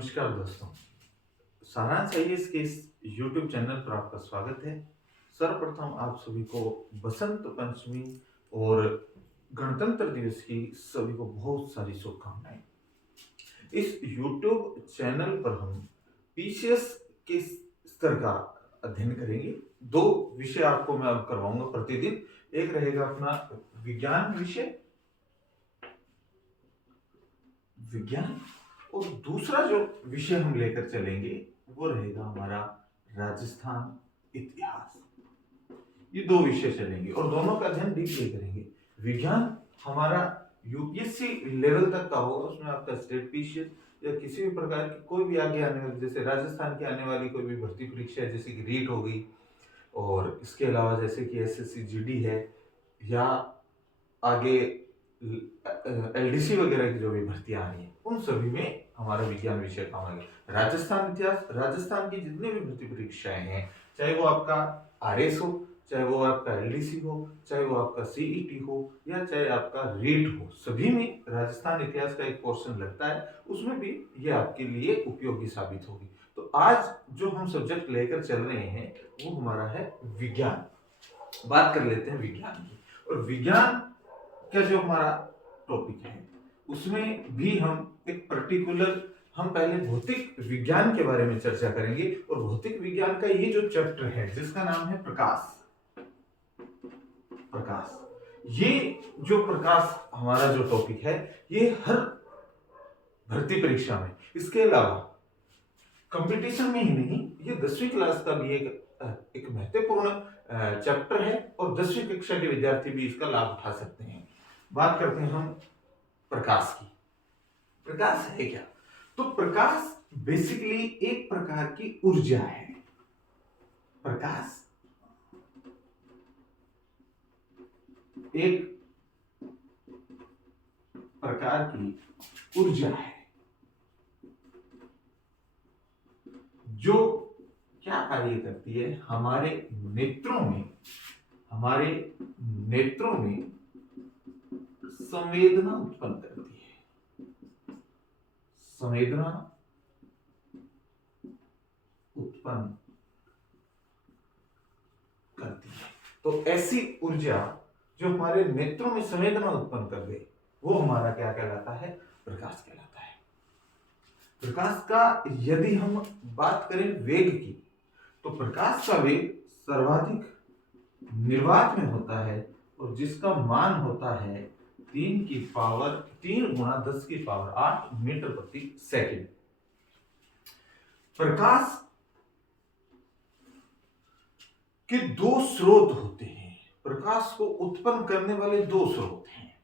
नमस्कार दोस्तों। सारांश आईएएस के इस यूट्यूब चैनल पर आपका स्वागत है। सर्वप्रथम आप सभी को बसंत पंचमी और गणतंत्र दिवस की सभी को बहुत सारी शुभकामनाएं। इस यूट्यूब चैनल पर हम पीसीएस के स्तर का अध्ययन करेंगे। दो विषय आपको मैं अब करवाऊंगा प्रतिदिन। एक रहेगा अपना विज्ञान विषय, विज्ञान, और दूसरा जो विषय हम लेकर चलेंगे वो रहेगा हमारा राजस्थान इतिहास। ये दो विषय चलेंगे और दोनों का अध्ययन डीपली करेंगे। विज्ञान हमारा यूपीएससी लेवल तक का होगा, उसमें आपका स्टेट पीसीएस या किसी भी प्रकार की कोई भी आगे आने वाली, जैसे राजस्थान की आने वाली कोई भी भर्ती परीक्षा है, जैसे कि रीट हो गई, और इसके अलावा जैसे कि एसएससी जीडी है, या आगे एलडीसी वगैरह की जो भी भर्तियां आ रही है, उन सभी में हमारा विज्ञान विषय काम आएगा। राजस्थान इतिहास, राजस्थान की जितनी भी भर्ती परीक्षाएं हैं, चाहे वो आपका आरएस हो, चाहे वो आपका एलडीसी हो, चाहे वो आपका सीईटी हो, या चाहे आपका रीट हो, सभी में राजस्थान इतिहास का एक पोर्शन लगता है। उसमें भी ये आपके लिए उपयोगी साबित होगी। तो आज जो हम सब्जेक्ट लेकर चल रहे हैं वो हमारा है विज्ञान। बात कर लेते हैं विज्ञान की। और विज्ञान का जो हमारा टॉपिक है उसमें भी हम एक पर्टिकुलर, हम पहले भौतिक विज्ञान के बारे में चर्चा करेंगे। और भौतिक विज्ञान का ये जो चैप्टर है जिसका नाम है प्रकाश, प्रकाश, ये जो प्रकाश हमारा जो टॉपिक है ये हर भर्ती परीक्षा में, इसके अलावा कंपटीशन में ही नहीं, ये 10वीं क्लास का भी एक महत्वपूर्ण चैप्टर है और 10वीं कक्षा के विद्यार्थी भी इसका लाभ उठा सकते हैं। बात करते हैं हम प्रकाश की। प्रकाश है क्या? तो प्रकाश बेसिकली एक प्रकार की ऊर्जा है। प्रकाश एक प्रकार की ऊर्जा है जो क्या कार्य करती है, हमारे नेत्रों में संवेदना उत्पन्न करती है। संवेदना उत्पन्न करती है। तो ऐसी ऊर्जा जो हमारे नेत्रों में संवेदना उत्पन्न कर दे वो हमारा क्या कहलाता है? प्रकाश कहलाता है। प्रकाश का यदि हम बात करें वेग की, तो प्रकाश का वेग सर्वाधिक निर्वात में होता है और जिसका मान होता है 3 गुणा 10 की पावर 8 मीटर प्रति सेकंड। प्रकाश के दो स्रोत होते हैं। प्रकाश को उत्पन्न करने वाले दो स्रोत हैं।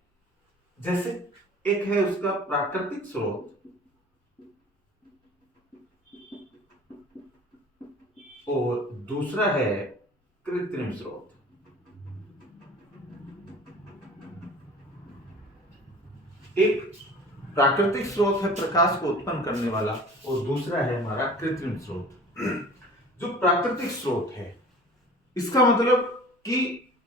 जैसे एक है उसका प्राकृतिक स्रोत और दूसरा है कृत्रिम स्रोत। एक प्राकृतिक स्रोत है प्रकाश को उत्पन्न करने वाला और दूसरा है हमारा कृत्रिम स्रोत। जो प्राकृतिक स्रोत है इसका मतलब कि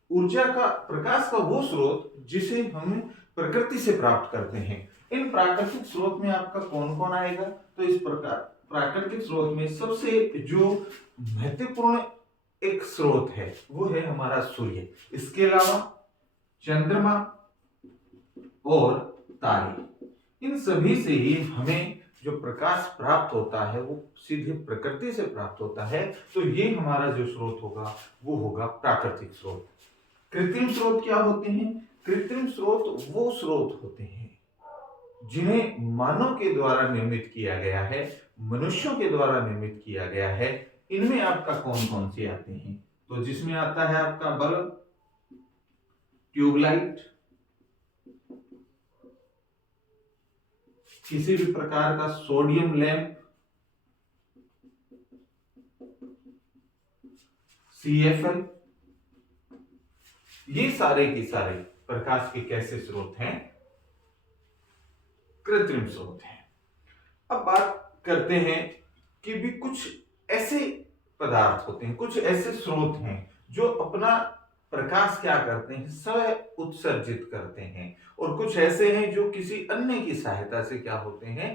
ऊर्जा का, प्रकाश का वो स्रोत जिसे हम प्रकृति से प्राप्त करते हैं। इन प्राकृतिक स्रोत में आपका कौन कौन आएगा? तो इस प्रकार प्राकृतिक स्रोत में सबसे जो महत्वपूर्ण एक स्रोत है वो है हमारा सूर्य। इसके अलावा चंद्रमा और तारे, इन सभी से ही हमें जो प्रकाश प्राप्त होता है वो सीधे प्रकृति से प्राप्त होता है। तो ये हमारा जो स्रोत होगा वो होगा प्राकृतिक स्रोत। कृत्रिम स्रोत क्या होते हैं? कृत्रिम स्रोत वो स्रोत होते हैं जिन्हें मानव के द्वारा निर्मित किया गया है, मनुष्यों के द्वारा निर्मित किया गया है। इनमें आपका कौन कौन से आते हैं? तो जिसमें आता है आपका बल्ब, ट्यूबलाइट, किसी भी प्रकार का सोडियम लैंप, CFL, ये सारे के सारे प्रकाश के कैसे स्रोत हैं? कृत्रिम स्रोत हैं। अब बात करते हैं कि भी कुछ ऐसे पदार्थ होते हैं, कुछ ऐसे स्रोत हैं जो अपना प्रकाश क्या करते हैं? स्वयं उत्सर्जित करते हैं। और कुछ ऐसे हैं जो किसी अन्य की सहायता से क्या होते हैं?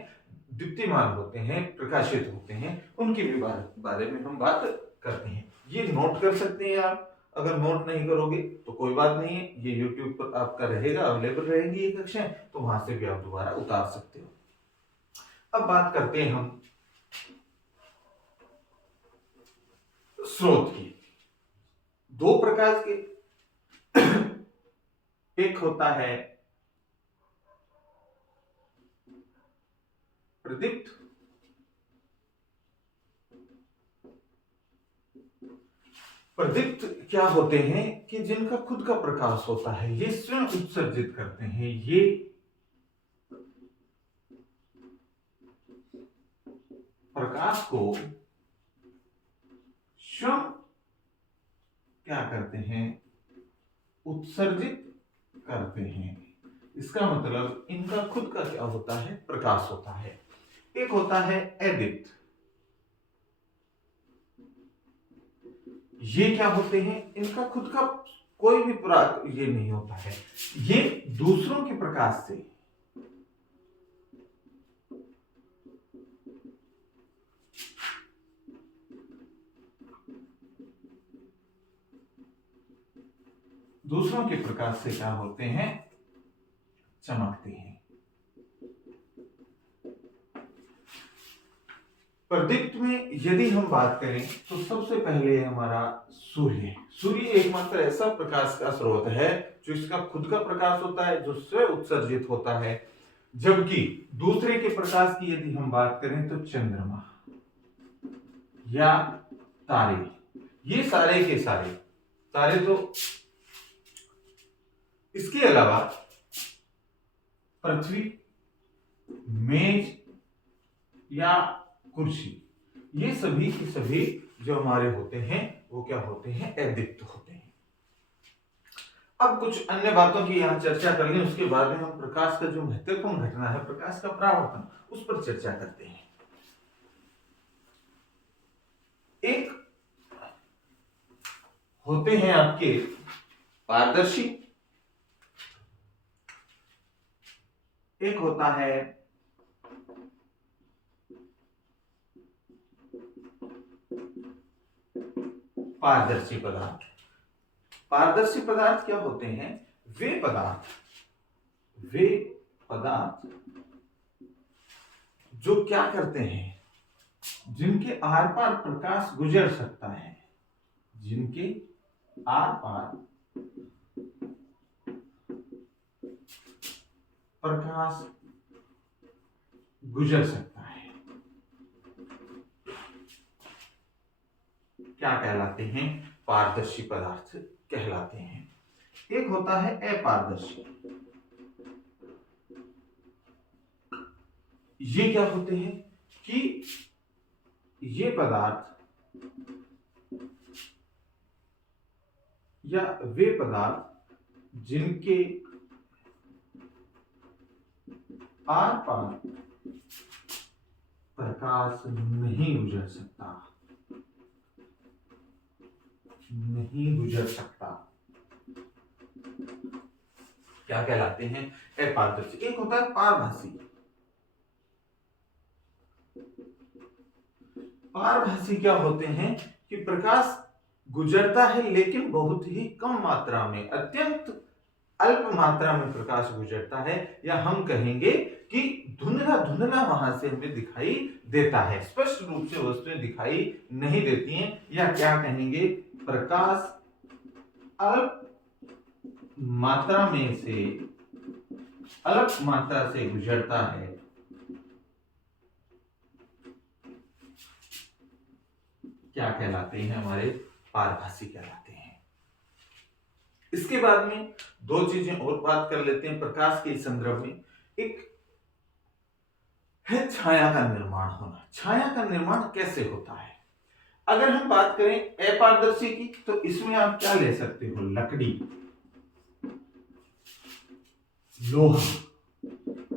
दीप्तिमान होते हैं, प्रकाशित होते हैं, उनके भी बारे में हम बात करते हैं। ये नोट कर सकते हैं आप। अगर नोट नहीं करोगे तो कोई बात नहीं है, ये YouTube पर आपका रहेगा, अवेलेबल रहेंगी ये कक्षाएं, तो वहां से भी आप दोबारा उतार सकते हो। अब बात करते हैं हम स्रोत की। दो प्रकार के एक होता है प्रदीप्त, प्रदीप्त क्या होते हैं कि जिनका खुद का प्रकाश होता है, ये स्वयं उत्सर्जित करते हैं, ये प्रकाश को स्वयं क्या करते हैं, उत्सर्जित करते हैं। इसका मतलब इनका खुद का क्या होता है, प्रकाश होता है। एक होता है अदीप्त, ये क्या होते हैं, इनका खुद का कोई भी ये नहीं होता है, ये दूसरों के प्रकाश से क्या होते हैं, चमकते हैं। प्रदीप्त में यदि हम बात करें तो सबसे पहले हमारा सूर्य। सूर्य एकमात्र ऐसा प्रकाश का स्रोत है जो इसका खुद का प्रकाश होता है, जो स्वयं उत्सर्जित होता है। जबकि दूसरे के प्रकाश की यदि हम बात करें तो चंद्रमा या तारे, ये सारे के सारे तारे, तो इसके अलावा पृथ्वी, मेज या कुर्सी, ये सभी के सभी जो हमारे होते हैं वो क्या होते हैं, अदीप्त होते हैं। अब कुछ अन्य बातों की यहां चर्चा कर लें, उसके बाद में हम प्रकाश का जो महत्वपूर्ण घटना है, प्रकाश का परावर्तन, उस पर चर्चा करते हैं। एक होते हैं आपके पारदर्शी, एक होता है पारदर्शी पदार्थ। पारदर्शी पदार्थ क्या होते हैं, वे पदार्थ जो क्या करते हैं, जिनके आर पार प्रकाश गुजर सकता है, जिनके आर पार प्रकाश गुजर सकता है, क्या कहलाते हैं, पारदर्शी पदार्थ कहलाते हैं। एक होता है अपारदर्शी, ये क्या होते हैं कि ये पदार्थ या वे पदार्थ जिनके आर पार प्रकाश नहीं गुजर सकता, क्या कहलाते हैं, अपारदर्शी। एक होता है पारभासी। पारभासी क्या होते हैं कि प्रकाश गुजरता है लेकिन बहुत ही कम मात्रा में, अत्यंत अल्प मात्रा में प्रकाश गुजरता है, या हम कहेंगे कि धुंधला धुंधला वहां से हमें दिखाई देता है, स्पष्ट रूप से वस्तुएं दिखाई नहीं देती हैं, या क्या कहेंगे, प्रकाश अल्प मात्रा से गुजरता है, क्या कहलाते हैं, हमारे पारभासी कहलाते हैं। इसके बाद में दो चीजें और बात कर लेते हैं प्रकाश के संदर्भ में। एक है छाया का निर्माण होना। छाया का निर्माण कैसे होता है, अगर हम बात करें अपारदर्शी की, तो इसमें आप क्या ले सकते हो, लकड़ी, लोहा,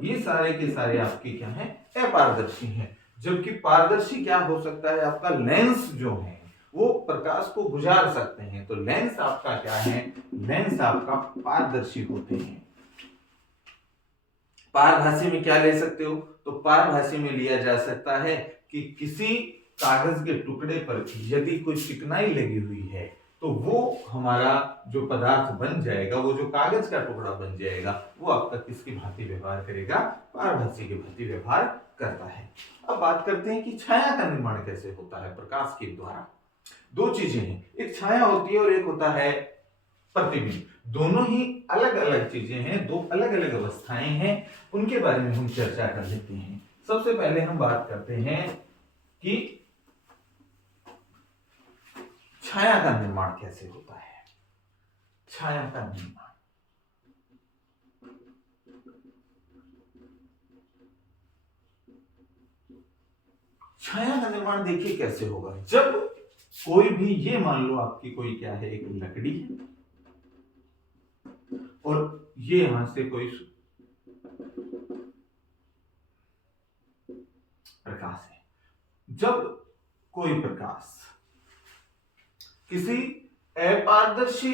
ये सारे के सारे आपके क्या हैं, अपारदर्शी हैं। जबकि पारदर्शी क्या हो सकता है, आपका लेंस जो है वो प्रकाश को गुजार सकते हैं, तो लेंस आपका क्या है, लेंस आपका पारदर्शी होते हैं। पारभासी में क्या ले सकते हो, तो पारभाषी में लिया जा सकता है कि किसी कागज के टुकड़े पर यदि कोई चिकनाई लगी हुई है तो वो हमारा जो पदार्थ बन जाएगा, वो जो कागज का टुकड़ा बन जाएगा, वो आपका किसकी भांति व्यवहार करेगा? पारभाषी की भांति व्यवहार करता है। अब बात करते हैं कि छाया का निर्माण कैसे होता है प्रकाश के द्वारा। दो चीजें हैं, एक छाया होती है और एक होता है प्रतिबिंब। दोनों ही अलग अलग चीजें हैं, दो अलग अलग अवस्थाएं हैं, उनके बारे में हम चर्चा कर लेते हैं। सबसे पहले हम बात करते हैं कि छाया का निर्माण कैसे होता है। छाया का निर्माण, छाया का निर्माण देखिए कैसे होगा। जब कोई भी, ये मान लो आपकी कोई क्या है, एक लकड़ी है और ये यहां से कोई प्रकाश है। जब कोई प्रकाश किसी अपारदर्शी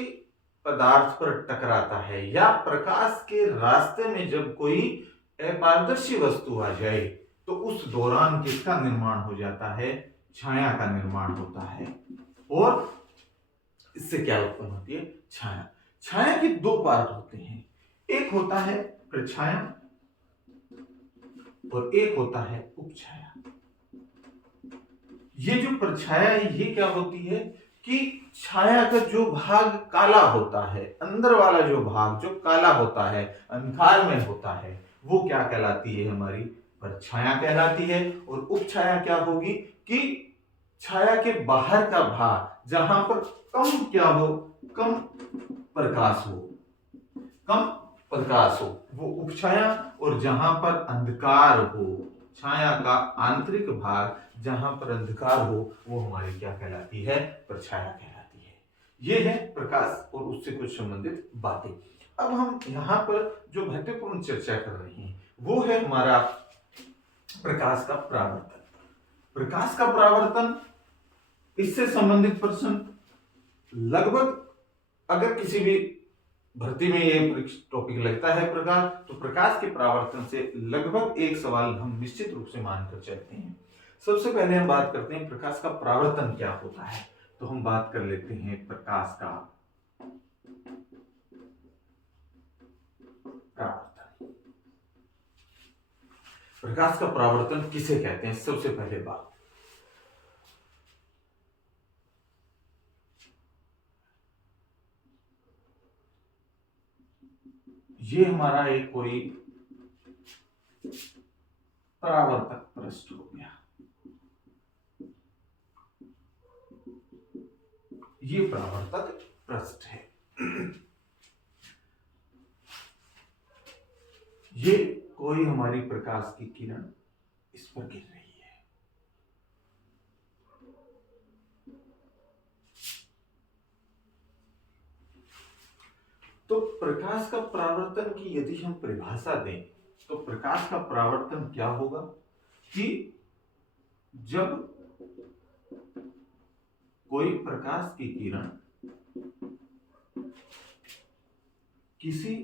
पदार्थ पर टकराता है या प्रकाश के रास्ते में जब कोई अपारदर्शी वस्तु आ जाए तो उस दौरान किसका निर्माण हो जाता है? छाया का निर्माण होता है। और इससे क्या उत्पन्न होती है? छाया। छाया के दो पार्ट होते हैं, एक होता है प्रछाया और एक होता है उपछाया। ये जो प्रछाया है ये क्या होती है कि छाया का जो भाग काला होता है, अंदर वाला जो भाग जो काला होता है, अंधकार में होता है, वो क्या कहलाती है? हमारी परछाया कहलाती है। और उपछाया क्या होगी कि छाया के बाहर का भाग जहां पर कम क्या हो, कम प्रकाश हो, कम प्रकाश हो, वो उपछाया। और जहां पर अंधकार हो, छाया का आंतरिक भाग जहां पर अंधकार हो, वो हमारी क्या कहलाती है? परछाया कहलाती है। ये है प्रकाश और उससे कुछ संबंधित बातें। अब हम यहां पर जो महत्वपूर्ण चर्चा कर रहे हैं वो है हमारा प्रकाश का परावर्तन। प्रकाश का परावर्तन, इससे संबंधित प्रश्न लगभग, अगर किसी भी भर्ती में ये टॉपिक लगता है प्रकाश, तो प्रकाश के परावर्तन से लगभग एक सवाल हम निश्चित रूप से मानकर चलते हैं। सबसे पहले हम बात करते हैं प्रकाश का परावर्तन क्या होता है। तो हम बात कर लेते हैं प्रकाश का परावर्तन। प्रकाश का परावर्तन किसे कहते हैं? सबसे पहले बात, ये हमारा एक कोई परावर्तक पृष्ठ हो गया, ये परावर्तक पृष्ठ है। ये कोई हमारी प्रकाश की किरण इस पर गिर रही है। तो प्रकाश का परावर्तन की यदि हम परिभाषा दें तो प्रकाश का परावर्तन क्या होगा कि जब कोई प्रकाश की किरण किसी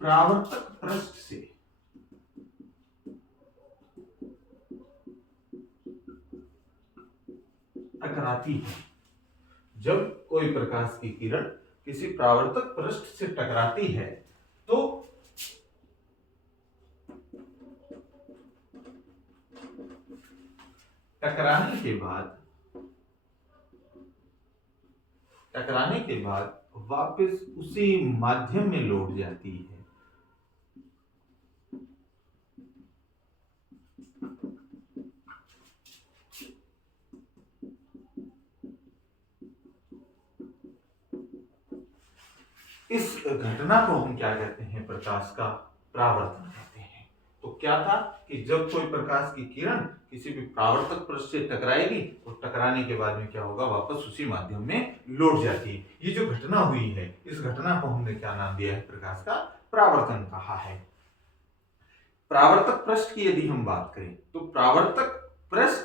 परावर्तक पृष्ठ से टकराती है, जब कोई प्रकाश की किरण किसी परावर्तक पृष्ठ से टकराती है तो टकराने के बाद वापस उसी माध्यम में लौट जाती है। इस घटना को हम क्या कहते हैं? प्रकाश का परावर्तन कहते हैं। तो क्या था कि जब कोई प्रकाश की किरण किसी भी परावर्तक पृष्ठ से टकराएगी और टकराने के बाद में क्या होगा? वापस उसी माध्यम में लौट जाती है। ये जो घटना हुई है, इस घटना को हमने क्या नाम दिया है? प्रकाश का परावर्तन कहा है। परावर्तक पृष्ठ की यदि हम बात करें तो परावर्तक पृष्ठ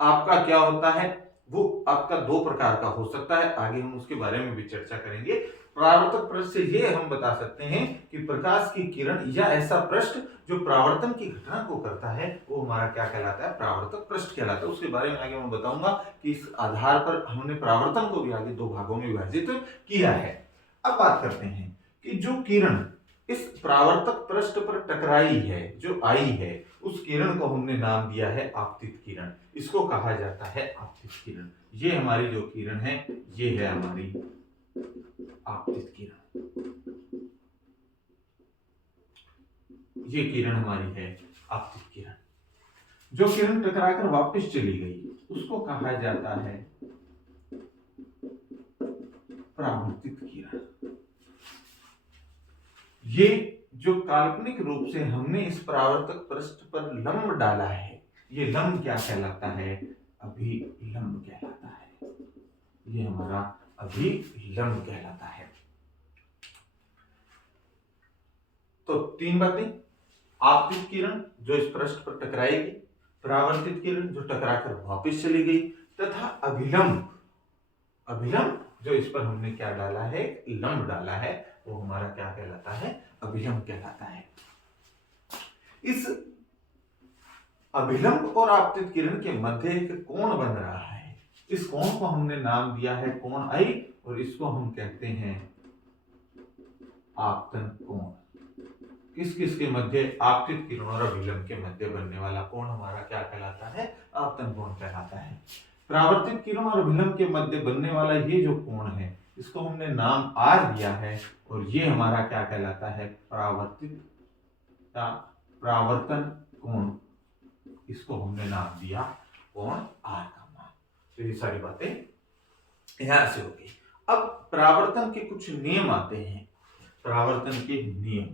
आपका क्या होता है? वो आपका दो प्रकार का हो सकता है, आगे हम उसके बारे में भी चर्चा करेंगे। परावर्तक पृष्ठ से ये हम बता सकते हैं कि प्रकाश की किरण या ऐसा पृष्ठ जो परावर्तन की घटना को करता है वो हमारा क्या कहलाता है, परावर्तक पृष्ठ कहलाता है। उसके बारे में आगे मैं बताऊंगा कि इस आधार पर हमने परावर्तन को भी आगे दो भागों में विभाजित किया है। अब बात करते हैं कि जो किरण इस परावर्तक पृष्ठ पर टकराई है, जो आई है, उस किरण को हमने नाम दिया है आपतित किरण। इसको कहा जाता है आपतित किरण। ये हमारी जो किरण है ये है हमारी आपतित किरण। ये किरण हमारी है आपतित किरण। जो किरण टकराकर वापस चली गई उसको कहा जाता है परावर्तित किरण। ये जो काल्पनिक रूप से हमने इस परावर्तक पृष्ठ पर लंब डाला है, ये लंब क्या कहलाता है, अभिलंब कहलाता है। ये हमारा अभिलंब कहलाता है। तो तीन बातें, आपतित किरण जो इस पृष्ठ पर टकराएगी, परावर्तित किरण जो टकराकर वापस चली गई, तथा अभिलंब जो इस पर हमने क्या डाला है, लंब डाला है, वो हमारा क्या कहलाता है, अभिलंब कहलाता है। इस अभिलंब और आपतित किरण के मध्य एक कोण बन रहा है। इस कोण को हमने नाम दिया है कोण आई, और इसको हम कहते हैं आपतन कोण। किस किस के मध्य, आपतित किरण और अभिलंब के मध्य बनने वाला कोण हमारा क्या कहलाता है, आपतन कोण कहलाता है। परावर्तित किरण और अभिलंब के मध्य बनने वाला ये जो कोण है इसको हमने नाम आर दिया है, और ये हमारा क्या कहलाता है, परावर्तन कोण। इसको हमने नाम दिया कोण आर का मान। तो ये सारी बातें यहां से हो गई। अब परावर्तन के कुछ नियम आते हैं। परावर्तन के नियम,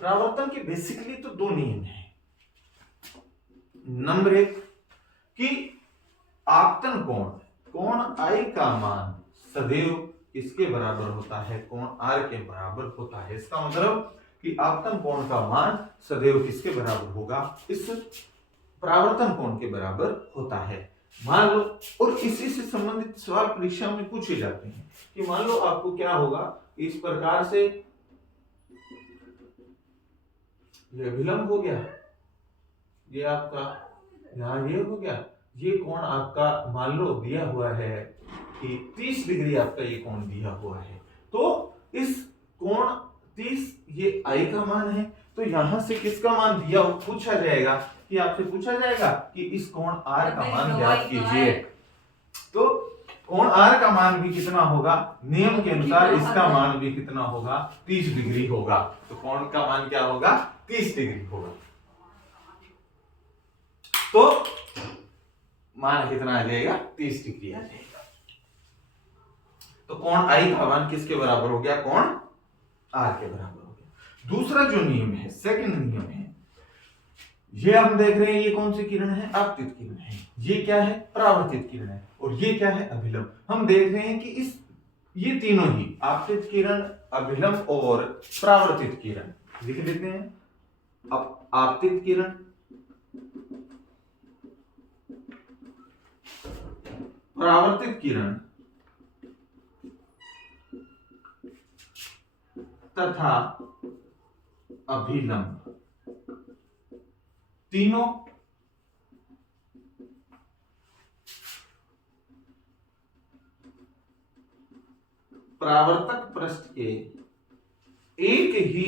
परावर्तन के बेसिकली तो दो नियम हैं। नंबर एक कि आपतन कोण आई का मान सदैव किसके बराबर होता है, कोण आर के बराबर होता है। इसका मतलब कि आपतन कोण का मान सदैव किसके बराबर होगा, इस परावर्तन कोण के बराबर होता है। मान लो, और इसी से संबंधित सवाल परीक्षा में पूछे जाते हैं कि मान लो आपको क्या होगा, इस प्रकार से ये अभिलंब हो गया, ये आपका यहाँ ये हो गया, ये कोण आपका मान लो दिया हुआ है कि 30 डिग्री आपका ये कोण दिया हुआ है। तो इस कोण 30 ये आई का मान है, तो यहां से किसका मान दिया पूछा जाएगा, कि आपसे पूछा जाएगा कि इस कोण आर का मान ज्ञात कीजिए। तो कोण आर का मान भी कितना होगा, नियम के अनुसार इसका मान भी कितना होगा, 30 डिग्री होगा। तो कोण का मान क्या होगा, 30 डिग्री होगा। तो मान कितना आ जाएगा, 30 डिग्री आ जाएगा। तो कोण आई का मान किसके बराबर हो गया, कोण आर के बराबर हो गया। दूसरा जो नियम है, सेकंड नियम है, ये हम देख रहे हैं ये कौन सी किरण है, आपतित किरण है। ये क्या है, परावर्तित किरण है। और ये क्या है, अभिलंब। हम देख रहे हैं कि ये तीनों ही आपतित किरण, अभिलंब और परावर्तित किरण, लिख देते हैं। अब आपतित किरण, परावर्तित किरण तथा अभिलंब, तीनों परावर्तक पृष्ठ के एक ही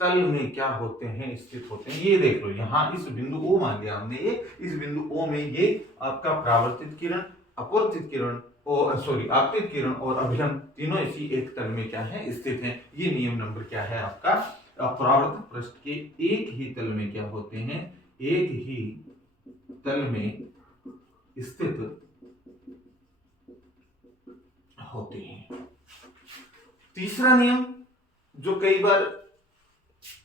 तल में क्या होते हैं, स्थित होते हैं। ये देख लो, यहां इस बिंदु O मान लिया हमने, ये इस बिंदु O में ये आपका परावर्तित किरण, अपवर्तित किरण और आपतित किरण और अभिलंब तीनों इसी एक तल में क्या है, स्थित हैं। ये नियम नंबर क्या है आपका, परावर्तक पृष्ठ के एक ही तल में क्या होते हैं, एक ही तल में स्थित होते हैं। तीसरा नियम जो कई बार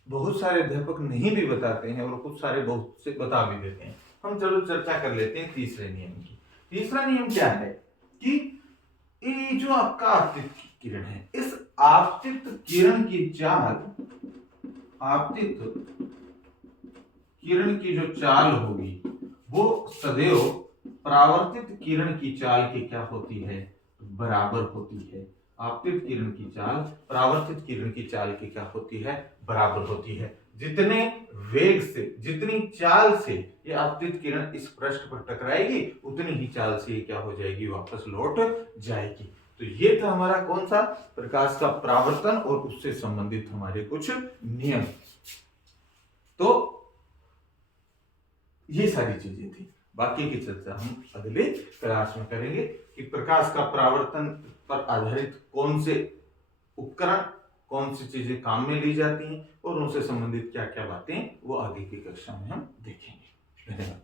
बहुत सारे अध्यापक नहीं भी बताते हैं और कुछ सारे बहुत से बता भी देते हैं, हम चलो चर्चा कर लेते हैं तीसरे नियम की। तीसरा नियम क्या है कि ये जो आपका आपतित किरण है, इस आपतित किरण की चाल, आपतित किरण की जो चाल होगी वो सदैव परावर्तित किरण की चाल की क्या होती है, बराबर होती है। आपतित किरण की चाल परावर्तित किरण की चाल की क्या होती है, बराबर होती है। जितने वेग से, जितनी चाल से ये आपतित किरण इस पृष्ठ पर टकराएगी, उतनी ही चाल से ये क्या हो जाएगी, वापस लौट जाएगी। तो ये था हमारा कौन सा, प्रकाश का परावर्तन और उससे संबंधित हमारे कुछ नियम। तो ये सारी चीजें थी, बाकी की चर्चा हम अगले क्लास में करेंगे कि प्रकाश का परावर्तन पर आधारित कौन से उपकरण, कौन सी चीजें काम में ली जाती हैं और उनसे संबंधित क्या क्या बातें, वो आगे की कक्षा में हम देखेंगे। धन्यवाद।